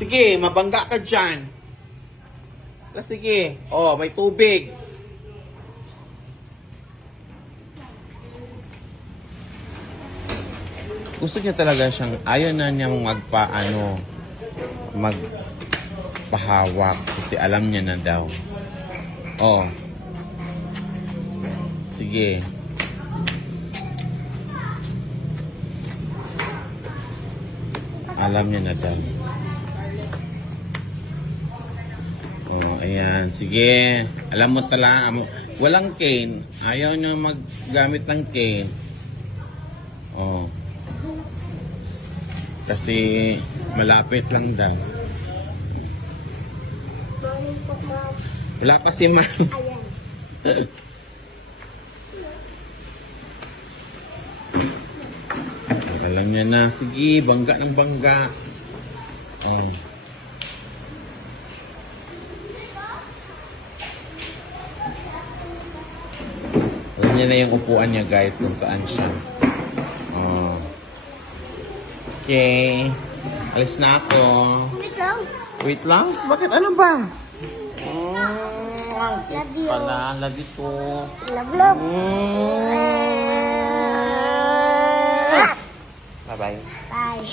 Sige, mabangga ka dyan. Sige. Oh, may tubig. Gusto niya talaga siyang, ayaw na niyang magpahawak kasi alam niya na daw. Oh. Sige. Alam niya na daw. Oh, ayan. Sige. Alam mo talaga, walang cane. Ayaw niya maggamit ng cane. Oh. Kasi malapit lang daw. Wala pa si ma'am. Ayan. Alam niya na. Sige, bangga ng bangga. Oh. Alam niya na yung upuan niya, guys, kung saan siya. Oh. Okay. Alis na ako. Wait lang. Wait lang? Bakit? Ano ba? Love you. Pala, love you too. Love, love. Bye-bye. Bye.